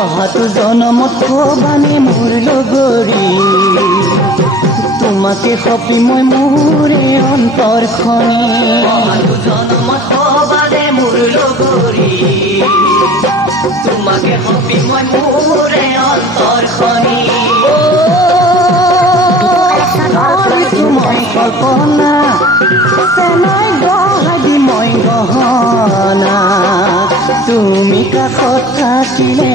অহাটো জনমত কবানে মোৰ লগৰী তোমাকে সপি মই মোৰে অন্তৰখনি অহাটো জনমত কবানে মোৰ লগৰী তোমাকে সপি মই মোৰে অন্তৰখনি মই কল্পনা চেনাই গহাদি মই গহনা তুমি কাষত থাকিলে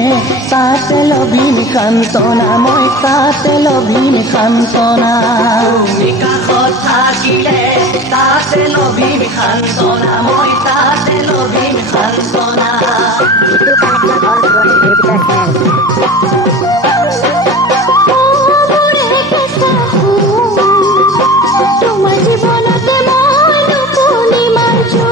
তাতে লভিম সান্তনা মই তাতে লভিম সান্তনা তুমি কাষত থাকিলে তাতে লভিম সান্তনা মই তাতে লভিম সান্তনা তোমাৰ জীৱনতে মই নুশুনি মাৰছো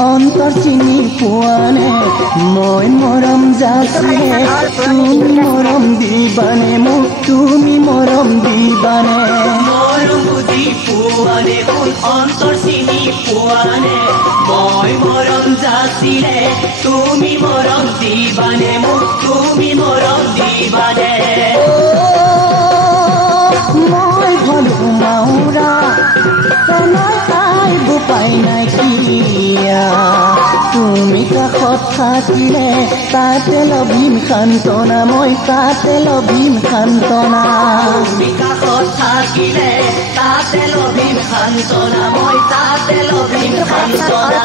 অন্তৰ চিনি পোৱানে মই মৰম যাচিলে তুমি মৰম দিবানে মোক তুমি মৰম দিবানে মৰম বুজি পোৱানে অন্তৰ চিনি পোৱানে মই মৰম যাচিলে তুমি মৰম দিবানে মোক তুমি মৰম দিবানে মই হলো মাউৰা চেনাই আইব পাই নাই কিয়া তুমি কাষত থাকিলে তাতে লভিম সান্তনা মই তাতে লভিম সান্তনা তুমি কাষত থাকিলে তাতে লভিম সান্তনা মই তাতে লভিম সান্তনা